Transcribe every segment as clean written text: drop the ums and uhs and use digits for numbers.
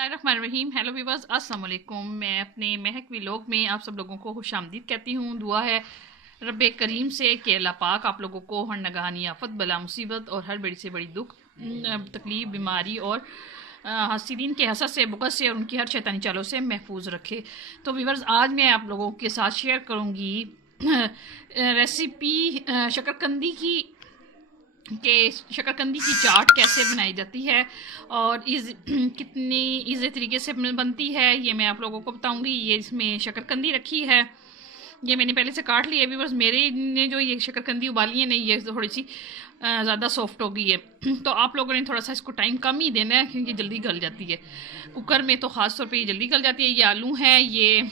बिस्मिल्लाहिर्रहमानिर्रहीम। Hello viewers, अस्सलाम वालेकुम। मैं अपने महक व्लॉग में आप सब लोगों को खुशामदीद कहती हूँ। दुआ है रब्बे करीम से कि अल्लाह पाक आप लोगों को हर नगहानी आफत, बला, मुसीबत और हर बड़ी से बड़ी दुख, तकलीफ, बीमारी और हसीदीन के हसद से, बुग़्ज़ से और उनकी हर शैतानी चालों से महफूज रखे। तो वीवर्स, आज मैं आप लोगों के साथ शेयर करूँगी रेसिपी शकरकंदी की कि शकरकंदी की चाट कैसे बनाई जाती है और कितनी ईजी तरीके से बनती है, ये मैं आप लोगों को बताऊंगी। ये इसमें शकरकंदी रखी है, ये मैंने पहले से काट ली है। बस मेरे ने जो ये शकरकंदी उबाली है नहीं, ये थोड़ी सी ज़्यादा सॉफ्ट हो गई है तो आप लोगों ने थोड़ा सा इसको टाइम कम ही देना है क्योंकि जल्दी गल जाती है। कुकर में तो ख़ास तौर पे ये जल्दी गल जाती है। ये आलू है, ये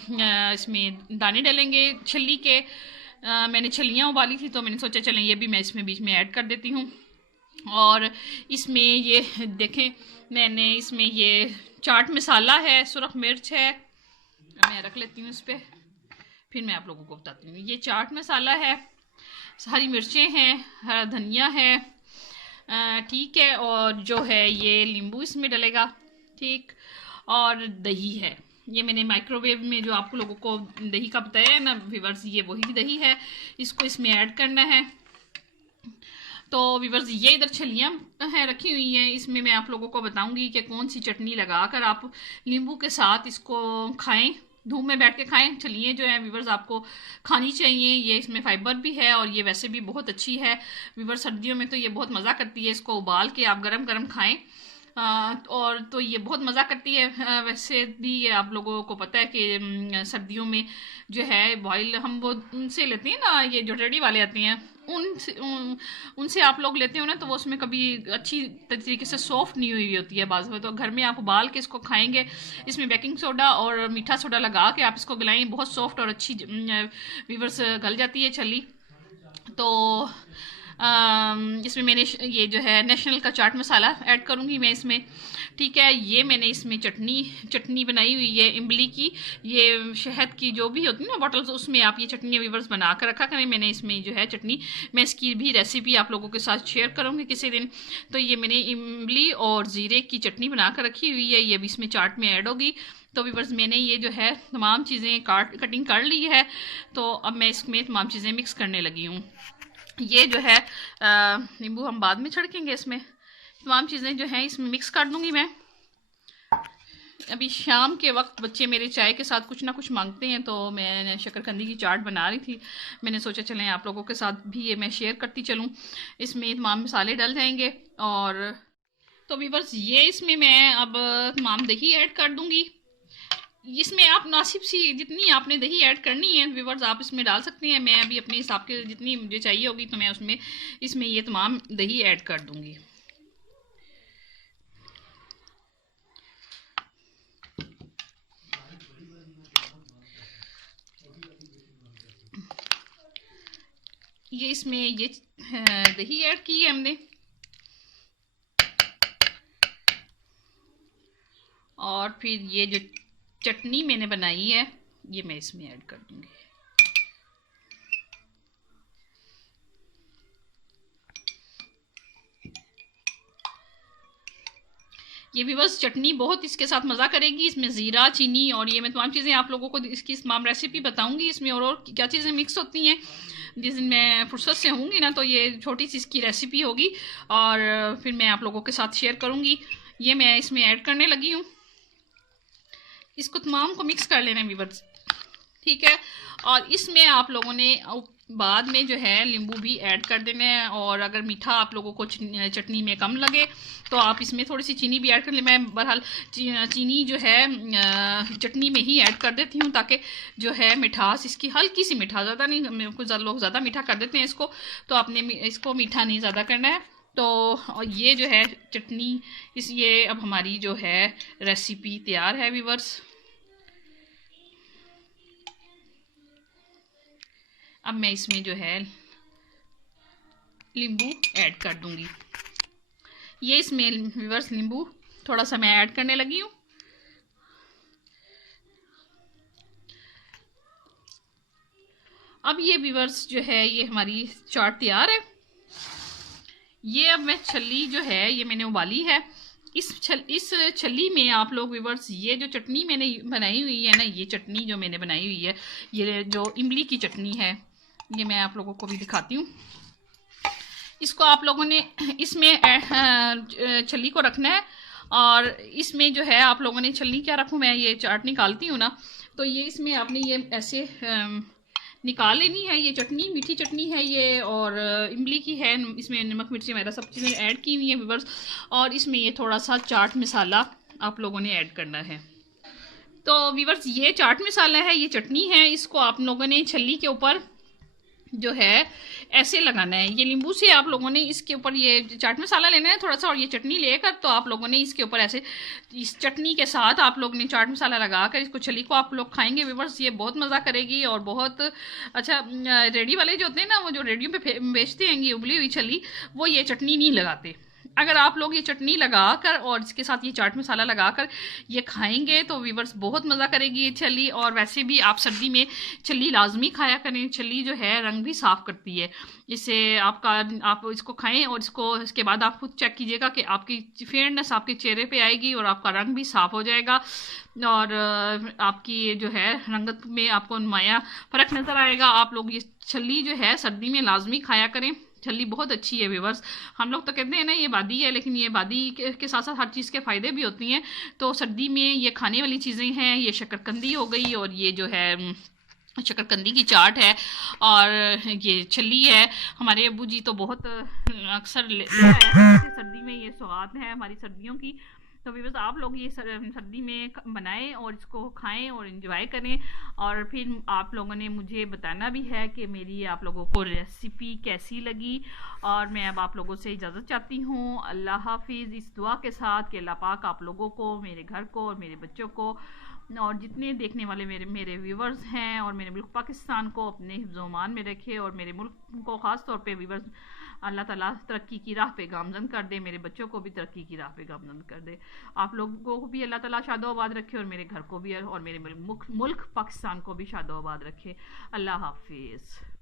इसमें दाने डालेंगे छली के। मैंने छलियाँ उबाली थी तो मैंने सोचा चलें ये भी मैं इसमें बीच में ऐड कर देती हूँ। और इसमें ये देखें, मैंने इसमें ये चाट मसाला है, सुरख मिर्च है, मैं रख लेती हूँ इस पर, फिर मैं आप लोगों को बताती हूँ। ये चाट मसाला है, हरी मिर्चें हैं, हरा धनिया है, ठीक है, और जो है ये नींबू इसमें डलेगा, ठीक, और दही है। ये मैंने माइक्रोवेव में जो आप लोगों को दही का बताया है ना व्यूअर्स, ये वही दही है, इसको इसमें ऐड करना है। तो व्यूअर्स, ये इधर छलियाँ हैं रखी हुई हैं, इसमें मैं आप लोगों को बताऊंगी कि कौन सी चटनी लगाकर आप नींबू के साथ इसको खाएं, धूप में बैठ के खाएं। छलियाँ जो है व्यूअर्स आपको खानी चाहिए, ये इसमें फाइबर भी है और ये वैसे भी बहुत अच्छी है व्यूअर्स। सर्दियों में तो ये बहुत मज़ा करती है, इसको उबाल के आप गरम गरम खाएं और तो ये बहुत मज़ा करती है। वैसे भी ये आप लोगों को पता है कि सर्दियों में जो है बॉयल हम वो उनसे लेते हैं ना, ये जो रेडी वाले आते हैं उनसे आप लोग लेते हो ना, तो वो उसमें कभी अच्छी तरीके से सॉफ्ट नहीं हुई होती है बाज़ में। तो घर में आप उबाल के इसको खाएंगे, इसमें बेकिंग सोडा और मीठा सोडा लगा के आप इसको गलाएं, बहुत सॉफ्ट और अच्छी वीवर्स गल जाती है छली। तो इसमें मैंने ये जो है नेशनल का चाट मसाला ऐड करूँगी मैं इसमें, ठीक है। ये मैंने इसमें चटनी बनाई हुई है इमली की, ये शहद की जो भी होती है ना बॉटल्स, उसमें आप ये चटनी वीवर्स बना कर रखा करें। मैंने इसमें जो है चटनी, मैं इसकी भी रेसिपी आप लोगों के साथ शेयर करूँगी किसी दिन। तो ये मैंने इमली और ज़ीरे की चटनी बना कर रखी हुई है, ये भी इसमें चाट में ऐड होगी। तो वीवर्स, मैंने ये जो है तमाम चीज़ें कटिंग कर ली है, तो अब मैं इसमें तमाम चीज़ें मिक्स करने लगी हूँ। ये जो है नींबू हम बाद में छिड़केंगे, इसमें तमाम चीज़ें जो हैं इसमें मिक्स कर दूंगी मैं। अभी शाम के वक्त बच्चे मेरे चाय के साथ कुछ ना कुछ मांगते हैं, तो मैं शकरकंदी की चाट बना रही थी, मैंने सोचा चलें आप लोगों के साथ भी ये मैं शेयर करती चलूँ। इसमें तमाम मसाले डल जाएंगे और तो व्यूअर्स, ये इसमें मैं अब तमाम दही ऐड कर दूंगी। इसमें आप नासिब सी जितनी आपने दही ऐड करनी है व्यूअर्स आप इसमें डाल सकते हैं। मैं अभी अपने हिसाब के जितनी मुझे चाहिए होगी तो मैं इसमें ये तमाम दही ऐड कर दूंगी। ये इसमें ये दही ऐड की है हमने, और फिर ये जो चटनी मैंने बनाई है ये मैं इसमें ऐड कर दूंगी। ये भी बस चटनी बहुत इसके साथ मज़ा करेगी। इसमें ज़ीरा, चीनी और ये मैं तमाम चीज़ें आप लोगों को इसकी तमाम रेसिपी बताऊंगी इसमें, और क्या चीज़ें मिक्स होती हैं। जिस दिन मैं फुर्सत से होंगी ना तो ये छोटी सी इसकी रेसिपी होगी और फिर मैं आप लोगों के साथ शेयर करूँगी। ये मैं इसमें ऐड करने लगी हूँ, इसको तमाम को मिक्स कर लेना व्यूअर्स, ठीक है। और इसमें आप लोगों ने बाद में जो है नींबू भी ऐड कर देना है, और अगर मीठा आप लोगों को चटनी में कम लगे तो आप इसमें थोड़ी सी चीनी भी ऐड कर ले। मैं बहरहाल चीनी जो है चटनी में ही ऐड कर देती हूँ ताकि जो है मिठास इसकी हल्की सी मिठास, ज़्यादा नहीं, कुछ लोग ज़्यादा मीठा कर देते हैं इसको, तो आपने इसको मीठा नहीं ज़्यादा करना है। तो ये जो है चटनी ये अब हमारी जो है रेसिपी तैयार है व्यूअर्स। अब मैं इसमें जो है नींबू ऐड कर दूंगी। ये इसमें व्यूअर्स नींबू थोड़ा सा मैं ऐड करने लगी हूँ। अब ये व्यूअर्स जो है ये हमारी चाट तैयार है। ये अब मैं छली जो है ये मैंने उबाली है, इस छल्ली में आप लोग व्यूअर्स ये जो चटनी मैंने बनाई हुई है ना, ये चटनी जो मैंने बनाई हुई है, ये जो इमली की चटनी है, ये मैं आप लोगों को भी दिखाती हूँ। इसको आप लोगों ने इसमें छल्ली को रखना है, और इसमें जो है आप लोगों ने छल्ली क्या रखूँ मैं, ये चाट निकालती हूँ ना, तो ये इसमें आपने ये ऐसे निकाल लेनी है। ये चटनी मीठी चटनी है ये, और इमली की है, इसमें नमक मिर्ची वगैरह सब चीज़ें ऐड की हुई हैं व्यूअर्स, और इसमें ये थोड़ा सा चाट मसाला आप लोगों ने ऐड करना है। तो व्यूअर्स ये चाट मसाला है, ये चटनी है, इसको आप लोगों ने छल्ली के ऊपर जो है ऐसे लगाना है। ये नींबू से आप लोगों ने इसके ऊपर ये चाट मसाला लेना है थोड़ा सा, और ये चटनी लेकर तो आप लोगों ने इसके ऊपर ऐसे इस चटनी के साथ आप लोगों ने चाट मसाला लगाकर इसको छली को आप लोग खाएंगे व्यूअर्स, ये बहुत मज़ा करेगी और बहुत अच्छा। रेडी वाले जो होते हैं ना, वो जो रेडियो पे बेचते हैं ये उबली हुई छली, वो ये चटनी नहीं लगाते। अगर आप लोग ये चटनी लगाकर और इसके साथ ये चाट मसाला लगाकर ये खाएंगे तो व्यूअर्स बहुत मज़ा करेगी ये छली। और वैसे भी आप सर्दी में छली लाजमी खाया करें, छली जो है रंग भी साफ़ करती है। इससे आप इसको खाएं और इसके बाद आप खुद चेक कीजिएगा कि आपकी फेयरनेस आपके चेहरे पे आएगी और आपका रंग भी साफ़ हो जाएगा, और आपकी जो है रंगत में आपको नुमाया फ़र्क नज़र आएगा। आप लोग ये छली जो है सर्दी में लाजमी खाया करें, छली बहुत अच्छी है व्यूअर्स। हम लोग तो कहते हैं ना ये बादी है, लेकिन ये बादी के साथ साथ हर चीज़ के फ़ायदे भी होती हैं। तो सर्दी में ये खाने वाली चीज़ें हैं, ये शक्करकंदी हो गई, और ये जो है शक्करकंदी की चाट है, और ये छली है। हमारे अब्बू जी तो बहुत अक्सर सर्दी में ये सौगात है हमारी सर्दियों की। तो व्यूअर्स आप लोग ये सर्दी में बनाएं और इसको खाएं और इन्जॉय करें, और फिर आप लोगों ने मुझे बताना भी है कि मेरी आप लोगों को रेसिपी कैसी लगी। और मैं अब आप लोगों से इजाज़त चाहती हूँ। अल्लाह हाफिज़, इस दुआ के साथ कि अल्लाह पाक आप लोगों को, मेरे घर को और मेरे बच्चों को और जितने देखने वाले मेरे व्यूवर्स हैं और मेरे मुल्क पाकिस्तान को अपने हिफ्ज़-ओ-मान में रखे, और मेरे मुल्क को ख़ास तौर पे व्यूवर्स अल्लाह ताला तरक्की की राह पे गामज़न कर दे, मेरे बच्चों को भी तरक्की की राह पे गामज़न कर दे। आप लोगों को भी अल्लाह ताला शादो-आबाद रखे, और मेरे घर को भी और मेरे मुल्क पाकिस्तान को भी शादो-आबाद रखे। अल्लाह हाफिज़।